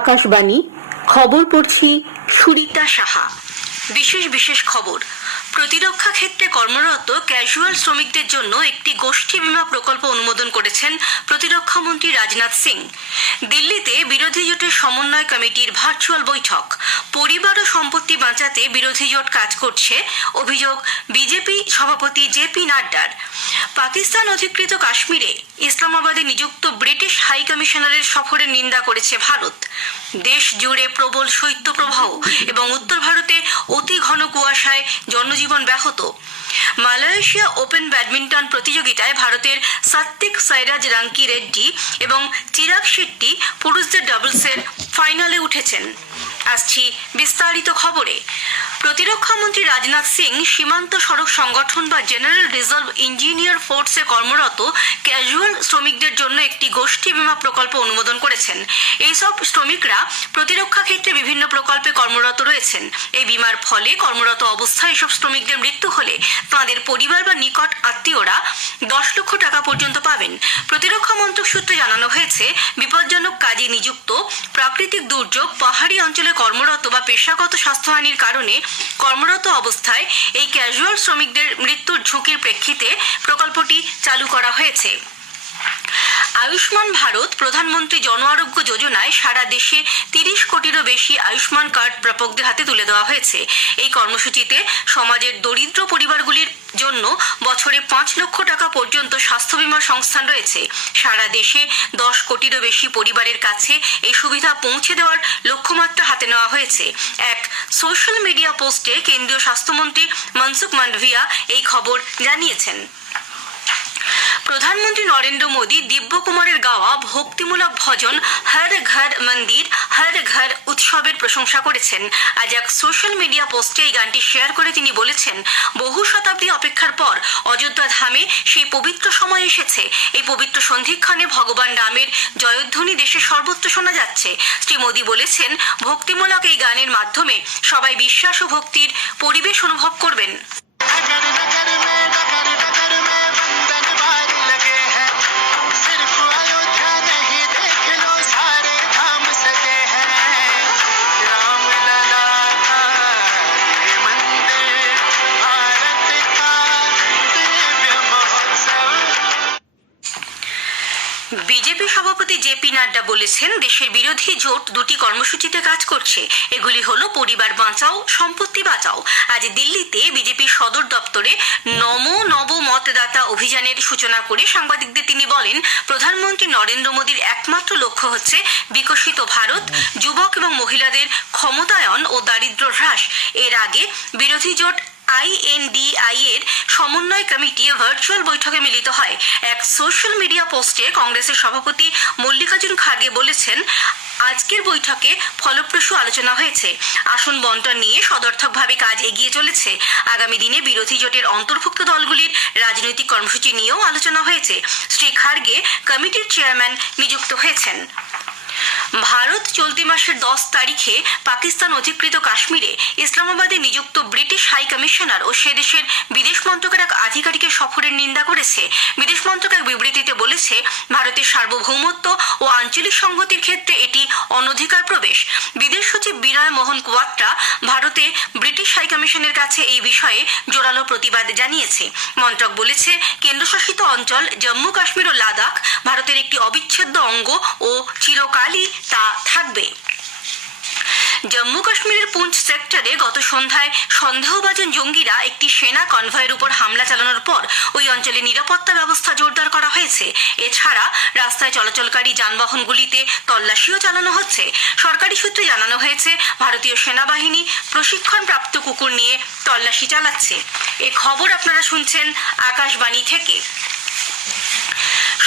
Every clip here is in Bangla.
আকাশবাণী খবর পড়ছি সুরিতা সাহা। বিশেষ খবর। প্রতিরক্ষা ক্ষেত্রে কর্মরত ক্যাজুয়াল শ্রমিকদের জন্য একটি গোষ্ঠী বীমা প্রকল্প অনুমোদন করেছেন প্রতিরক্ষা মন্ত্রী রাজনাথ সিং। দিল্লিতে বিরোধী জোটের সমন্বয় কমিটির ভার্চুয়াল বৈঠক। পরিবার ও সম্পত্তি বাঁচাতে বিরোধী জোট কাজ করছে, অভিযোগ বিজেপি সভাপতি জেপি নাড্ডার। পাকিস্তান অধিকৃত কাশ্মীরে ইসলামাবাদে নিযুক্ত ব্রিটিশ হাই কমিশনারের সফরের নিন্দা করেছে ভারত। দেশ জুড়ে প্রবল শৈত্যপ্রবাহ এবং উত্তর ভারতে অতি ঘন কুয়াশায় জনজীবন ব্যাহত। মালয়েশিয়া ওপেন ব্যাডমিন্টন প্রতিযোগিতায় ভারতের সাত্বিক সাইরাজ রাঙ্কি রেড্ডি এবং চিরাগ শেট্টি পুরুষদের ডাবলসের ফাইনালে উঠেছেন। আসছি বিস্তারিত খবরে। প্রতিরক্ষা মন্ত্রী রাজনাথ সিং সীমান্ত সড়ক সংগঠন বা জেনারেল রিজার্ভ ইঞ্জিনিয়ার ফোর্সে কর্মরত ক্যাজুয়াল শ্রমিকদের জন্য একটি গোষ্ঠী বীমা প্রকল্প অনুমোদন করেছেন। এইসব শ্রমিকরা প্রতিরক্ষা ক্ষেত্রে বিভিন্ন প্রকল্পে কর্মরত রয়েছেন। এই বীমার ফলে কর্মরত অবস্থায় এসব শ্রমিকদের মৃত্যু হলে তাঁদের পরিবার বা নিকট আত্মীয়রা 10 লক্ষ টাকা পর্যন্ত পাবেন। প্রতিরক্ষা মন্ত্রক সূত্রে জানানো হয়েছে, বিপজ্জনক কাজে নিযুক্ত, প্রাকৃতিক দুর্যোগ, পাহাড়ি অঞ্চলে কর্মরত বা পেশাগত স্বাস্থ্যহানির কারণে কর্মরত অবস্থায় এই ক্যাজুয়াল শ্রমিকদের মৃত্যুর ঝুঁকির প্রেক্ষিতে প্রকল্পটি চালু করা হয়েছে। আয়ুষ্মান ভারত প্রধানমন্ত্রী জন আরোগ্য যোজনায় সারা দেশে 30 কোটিরও বেশি আয়ুষ্মান কার্ড প্রাপকদের হাতে তুলে দেওয়া হয়েছে। এই কর্মসূচিতে সমাজের দরিদ্র পরিবারগুলির জন্য বছরে 5 লক্ষ টাকা পর্যন্ত স্বাস্থ্য বীমা সংস্থান রয়েছে। সারা দেশে 10 কোটিরও বেশি পরিবারের কাছে এই সুবিধা পৌঁছে দেওয়ার লক্ষ্যমাত্রা হাতে নেওয়া হয়েছে। এক সোশ্যাল মিডিয়া পোস্টে কেন্দ্রীয় স্বাস্থ্যমন্ত্রী মনসুখ মান্ডভিয়া এই খবর জানিয়েছেন। প্রধানমন্ত্রী নরেন্দ্র মোদী দিব্য কুমারের গাওয়া ভক্তিমূলক ভজন হর ঘর মন্দির হর ঘর উৎসবের প্রশংসা করেছেন। আজ এক সোশ্যাল মিডিয়া পোস্টে এই গানটি শেয়ার করে তিনি বলেছেন, বহু শতাব্দী অপেক্ষার পর অযোধ্যা ধামে সেই পবিত্র সময় এসেছে। এই পবিত্র সন্ধিক্ষণে ভগবান রামের জয়ধ্বনি দেশে সর্বত্র শোনা যাচ্ছে। শ্রী মোদী বলেছেন, ভক্তিমূলক এই গানের মাধ্যমে সবাই বিশ্বাস ও ভক্তির পরিবেশ অনুভব করবেন। বিজেপি সভাপতি জেপি নাড্ডা বলেছেন, দেশের বিরোধী জোট দুটি কর্মসূচিতে কাজ করছে। এগুলি হলো পরিবার বাঁচাও, সম্পত্তি বাঁচাও। আজ দিল্লিতে বিজেপি সদর দপ্তরে নমো নব মতদাতা অভিযানের সূচনা করে সাংবাদিকদের তিনি বলেন, প্রধানমন্ত্রী নরেন্দ্র মোদীর একমাত্র লক্ষ্য হচ্ছে বিকশিত ভারত, যুবক এবং মহিলাদের ক্ষমতায়ন ও দারিদ্র্য হ্রাস। এর আগে বিরোধী জোট INDI এর সমন্বয় কমিটি ভার্চুয়াল বৈঠকে মিলিত হয়। এক সোশ্যাল মিডিয়া পোস্টে কংগ্রেসের সভাপতি মল্লিকার্জুন খার্গে বলেছেন, আজকের বৈঠকে ফলপ্রসূ আলোচনা হয়েছে। আসন বন্টন নিয়ে সদর্থকভাবে কাজ এগিয়ে চলেছে। আগামী দিনে বিরোধী জোটের অন্তর্ভুক্ত দলগুলির রাজনৈতিক কর্মসূচি নিয়েও আলোচনা হয়েছে। শ্রী খার্গে কমিটির চেয়ারম্যান নিযুক্ত হয়েছেন। ভারত চলতি মাসের 10 তারিখে পাকিস্তান অধিকৃত কাশ্মীরে ইসলামাবাদে নিযুক্ত ব্রিটিশ হাই কমিশনার ও সে দেশের বিদেশ মন্ত্রকের এক আধিকারিকের সফরের নিন্দা করেছে। বিদেশ মন্ত্রক এক বিবৃতিতে বলেছে, ভারতের সার্বভৌমত্ব ও আঞ্চলিক সংহতির ক্ষেত্রে এটি অনধিকার প্রবেশ। বিদেশ সচিব বিনয় মোহন কোয়াত্রা ভারতে ব্রিটিশ হাই কমিশনের কাছে এই বিষয়ে জোরালো প্রতিবাদ জানিয়েছে। মন্ত্রক বলেছে, কেন্দ্রশাসিত অঞ্চল জম্মু কাশ্মীর ও লাদাখ ভারতের একটি অবিচ্ছেদ্য অঙ্গ ও চিরকালই তা থাকবে। জম্মু কাশ্মীরের পুঞ্চ সেক্টরে গত সন্ধ্যায় সন্দেহভাজন জঙ্গিরা একটি সেনা কনভয়ের উপর হামলা চালানোর পর ওই অঞ্চলে নিরাপত্তা ব্যবস্থা জোরদার করা হয়েছে। এছাড়া রাস্তায় চলাচলকারী যানবাহনগুলিতে তল্লাশিও চালানো হচ্ছে। সরকারি সূত্রে জানানো হয়েছে, ভারতীয় সেনাবাহিনী প্রশিক্ষণপ্রাপ্ত কুকুর নিয়ে তল্লাশি চালাচ্ছে। এ খবর আপনারা শুনছেন আকাশবাণী থেকে।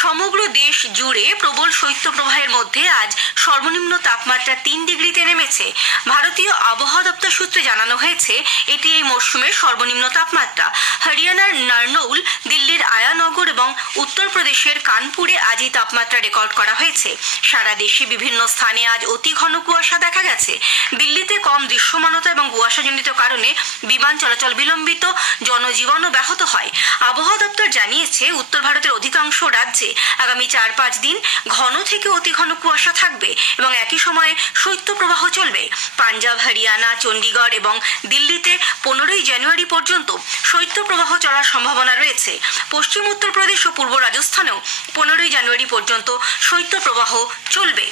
সমগ্র দেশ জুড়ে প্রবল শৈত্যপ্রবাহের মধ্যে আজ সর্বনিম্ন তাপমাত্রা 3 ডিগ্রিতে নেমেছে। ভারতীয় আবহাওয়া দপ্তর সূত্রে জানানো হয়েছে, এটি এই মরশুমের সর্বনিম্ন তাপমাত্রা। হরিয়ানার নারনৌল, দিল্লির আয়ানগর এবং উত্তরপ্রদেশের কানপুরে আজ এই তাপমাত্রা রেকর্ড করা হয়েছে। সারা দেশে বিভিন্ন স্থানে আজ অতি ঘন কুয়াশা দেখা গেছে। দিল্লিতে কম দৃশ্যমানতা এবং কুয়াশাজনিত কারণে বিমান চলাচল বিলম্বিত, জনজীবনও ব্যাহত হয়। আবহাওয়া দপ্তর জানিয়েছে, উত্তর ভারতের অধিকাংশ রাজ্যে আগামী 4-5 দিন ঘন থেকে অতি ঘন কুয়াশা থাকবে এবং একই সময়ে শৈত্যপ্রবাহ চলবে। পাঞ্জাব, হরিয়ানা, চণ্ডীগড় এবং দিল্লিতে 15ই জানুয়ারি পর্যন্ত শৈত্যপ্রবাহ চলার সম্ভাবনা রয়েছে। পশ্চিম উত্তরপ্রদেশ ও পূর্ব রাজস্থানেও 15ই জানুয়ারি পর্যন্ত শৈত্যপ্রবাহ চলবে।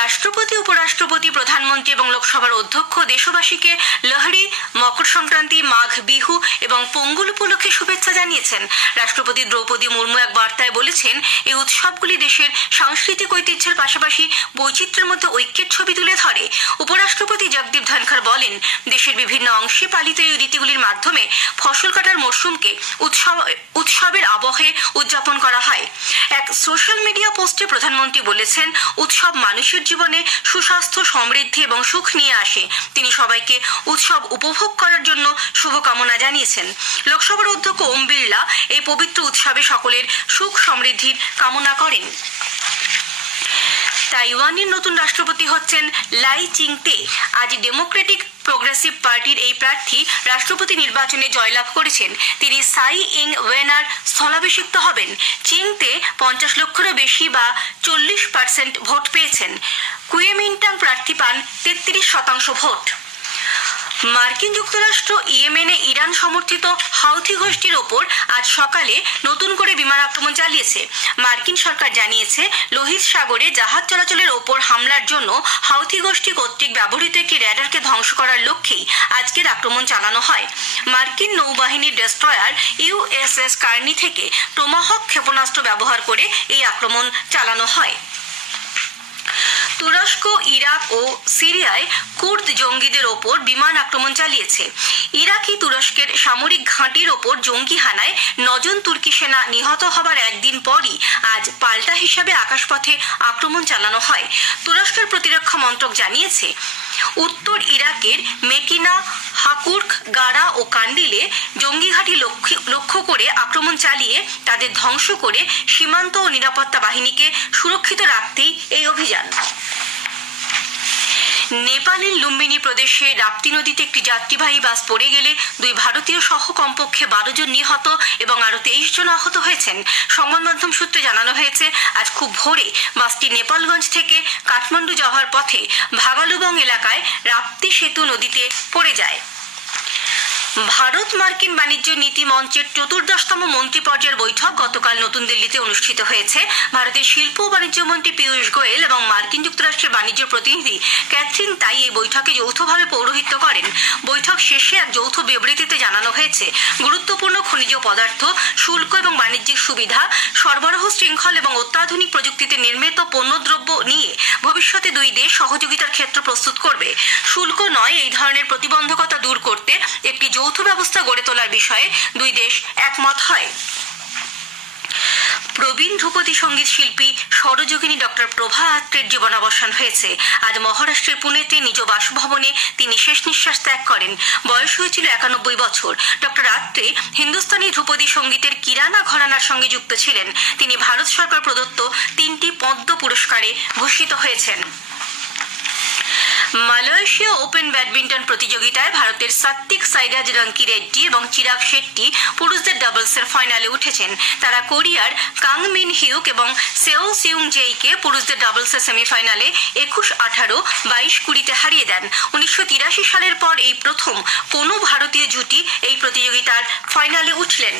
রাষ্ট্রপতি, উপরাষ্ট্রপতি, প্রধানমন্ত্রী এবং লোকসভার অধ্যক্ষ দেশবাসীকে লোহড়ী, মকর সংক্রান্তি, মাঘ বিহু এবং পোঙ্গল উপলক্ষে শুভেচ্ছা জানিয়েছেন। রাষ্ট্রপতি দ্রৌপদী মুর্মু এক বার্তায় বলেছেন, এই উৎসবগুলি দেশের সাংস্কৃতিক ঐতিহ্যের পাশাপাশি বৈচিত্র্যের মধ্যে ঐক্যের ছবি তুলে ধরে। উপরাষ্ট্রপতি জগদীপ ধনখড় বলেন, দেশের বিভিন্ন অংশে পালিত এই রীতিগুলির মাধ্যমে ফসল কাটার মরশুমকে উৎসবের আবহে উদযাপন করা হয়। এক সোশ্যাল মিডিয়া পোস্টে প্রধানমন্ত্রী বলেছেন, উৎসব মানুষের জীবনে সুস্বাস্থ্য, সমৃদ্ধি এবং সুখ নিয়ে আসে। তিনি সবাইকে উৎসব উপভোগ করার জন্য শুভকামনা জানিয়েছেন। লোকসভার অধ্যক্ষ ওম বিড়লা এই পবিত্র উৎসবে সকলের সুখ সমৃদ্ধির কামনা করেন। তাইওয়ানের নতুন রাষ্ট্রপতি হচ্ছেন লাই চিং-তে। আজ ডেমোক্রেটিক প্রোগ্রেসিভ পার্টির এই প্রার্থী রাষ্ট্রপতি নির্বাচনে জয়লাভ করেছেন। তিনি সাই ইং ওয়েনার স্থলাভিষিক্ত হবেন। চিং-তে 50 লক্ষেরও বেশি বা 40% ভোট পেয়েছেন। কুয়েমিন্টাং প্রার্থী পান 33% ভোট। মার্কিন যুক্তরাষ্ট্র ইয়েমেনে ইরান সমর্থিত হাউথি গোষ্ঠীর ওপর আজ সকালে নতুন করে বিমান আক্রমণ চালিয়েছে। মার্কিন সরকার জানিয়েছে, লোহিত সাগরে জাহাজ চলাচলের ওপর হামলার জন্য হাউথি গোষ্ঠী কর্তৃক ব্যবহৃত একটি র্যাডারকে ধ্বংস করার লক্ষ্যেই আজকের আক্রমণ চালানো হয়। মার্কিন নৌবাহিনীর ডেস্ট্রয়ার ইউএসএস কার্নি থেকে টোমাহক ক্ষেপণাস্ত্র ব্যবহার করে এই আক্রমণ চালানো হয়। তুরস্ক, ইরাক ও সিরিয়ায় কুর্দ জঙ্গিদের ওপর বিমান আক্রমণ চালিয়েছে। ইরাকি তুরস্কের সামরিক ঘাঁটির ওপর জঙ্গি হানায় 9 জন তুর্কি সেনা নিহত হবার একদিন পরই আজ পাল্টা হিসাবে আকাশপথে আক্রমণ চালানো হয়। তুরস্কের প্রতিরক্ষা মন্ত্রক জানিয়েছে, উত্তর ইরাকের মেকিনা, হাকুর্ক, গারা ও কান্ডিলে জঙ্গি ঘাঁটি লক্ষ্য করে আক্রমণ চালিয়ে তাদের ধ্বংস করে সীমান্ত ও নিরাপত্তা বাহিনীকে সুরক্ষিত রাখতেই এই অভিযান। নেপালের লুম্বিনী প্রদেশে রাপ্তি নদীতে একটি যাত্রীবাহী বাস পড়ে গেলে 2 ভারতীয় সহ কমপক্ষে 12 জন নিহত এবং আরও 23 জন আহত হয়েছেন। সংবাদ মাধ্যম সূত্রে জানানো হয়েছে, আজ খুব ভোরে বাসটি নেপালগঞ্জ থেকে কাঠমান্ডু যাওয়ার পথে ভাগালুবং এলাকায় রাপ্তি সেতু নদীতে পড়ে যায়। ভারত মার্কিন বাণিজ্য নীতি মঞ্চের 14তম মন্ত্রী পর্যায়ের বৈঠক গতকাল নতুন দিল্লিতে অনুষ্ঠিত হয়েছে। ভারতের শিল্প ও বাণিজ্য মন্ত্রী পীয়ূষ গোয়েল এবং মার্কিন যুক্তরাষ্ট্রের বাণিজ্য প্রতিনিধি ক্যাথরিন তাই এই বৈঠকে যৌথভাবে পৌরোহিত্য করেন। বৈঠক শেষে এক যৌথ বিবৃতিতে জানানো হয়েছে, গুরুত্বপূর্ণ খনিজ পদার্থ, শুল্ক এবং বাণিজ্যিক সুবিধা, সরবরাহ শৃঙ্খল এবং অত্যাধুনিক প্রযুক্তিতে নির্মিত পণ্যদ্রব্য নিয়ে ভবিষ্যতে 2 দেশ সহযোগিতার ক্ষেত্র প্রস্তুত করবে। শুল্ক নয়, এই ধরনের প্রতিবন্ধকতা দূর করতে একটি যৌথ ব্যবস্থা গড়ে তোলার বিষয়ে 2 দেশ একমত হয়। প্রবীণ ধ্রুপদী সঙ্গীত শিল্পী সরযোগিনী ডক্টর প্রভা আত্রের জীবনাবসান হয়েছে। আজ মহারাষ্ট্রের পুনেতে নিজ বাসভবনে তিনি শেষ নিঃশ্বাস ত্যাগ করেন। বয়স হয়েছিল 91 বছর। ডক্টর আত্রে হিন্দুস্তানি ধ্রুপদী সঙ্গীতের কিরানা ঘরানার সঙ্গে যুক্ত ছিলেন। তিনি ভারত সরকার প্রদত্ত 3টি পদ্ম পুরস্কারে ভূষিত হয়েছেন। মালয়েশিয়া ওপেন ব্যাডমিন্টন প্রতিযোগিতায় ভারতের সাত্বিক সাইরাজ রঙ্কি রেড্ডি এবং চিরাগ শেট্টি পুরুষদের ডাবলসের ফাইনালে উঠেছেন। তারা কোরিয়ার কাং মিন হিউক এবং সেও সিউং জেইকে পুরুষদের ডাবলসের সেমিফাইনালে 21-18, 22-20 হারিয়ে দেন। 1983 সালের পর এই প্রথম কোনো ভারতীয় জুটি এই প্রতিযোগিতার ফাইনালে উঠলেন।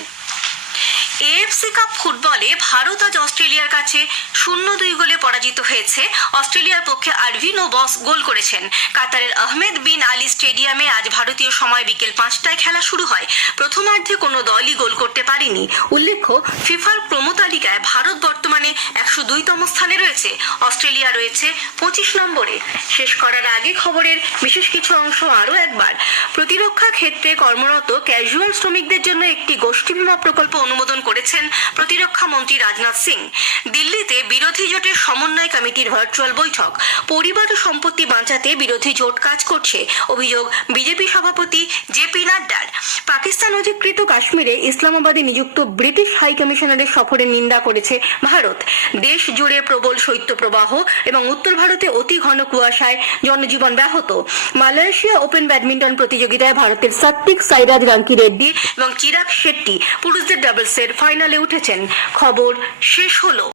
এএফসি কাপ ফুটবলে ভারত আজ অস্ট্রেলিয়ার কাছে 0-2 গোলে পরাজিত হয়েছে। অস্ট্রেলিয়ার পক্ষে আরভিন ও বস গোল করেছেন। কাতারের আহমেদ বিন আলী স্টেডিয়ামে আজ ভারতীয় সময় বিকেল 5টায় খেলা শুরু হয়। প্রথমার্ধে কোনো দলই গোল করতে পারেনি। উল্লেখ্য, ফিফার ক্রম তালিকায় ভারত বর্তমানে 102তম স্থানে রয়েছে। অস্ট্রেলিয়া রয়েছে 25 নম্বরে। শেষ করার আগে খবরের বিশেষ কিছু অংশ আরও একবার। প্রতিরক্ষা ক্ষেত্রে কর্মরত ক্যাজুয়াল শ্রমিকদের জন্য একটি গোষ্ঠী বীমা প্রকল্প অনুমোদন করেছেন প্রতিরক্ষা মন্ত্রী রাজনাথ সিং। দিল্লিতে বিরোধী জোটের সমন্বয় কমিটির ভার্চুয়াল বৈঠক। পরিবার ও সম্পত্তি বাঁচাতে বিরোধী জোট কাজ করছে, অভিযোগ বিজেপি সভাপতি জেপি নাড্ডার। পাকিস্তান অধিকৃত কাশ্মীরে ইসলামাবাদে নিযুক্ত ব্রিটিশ হাই কমিশনারের সফরের নিন্দা করেছে ভারত। দেশ জুড়ে প্রবল শৈত্যপ্রবাহ এবং উত্তর ভারতে অতি ঘন কুয়াশায় জনজীবন ব্যাহত। মালয়েশিয়া ওপেন ব্যাডমিন্টন প্রতিযোগিতা প্রতিযোগিতায় ভারতের সাত্বিক সাইরাজ রাঙ্কি রেড্ডি এবং চিরাগ শেট্টি পুরুষদের ডাবলসের ফাইনালে উঠেছেন। খবর শেষ হলো।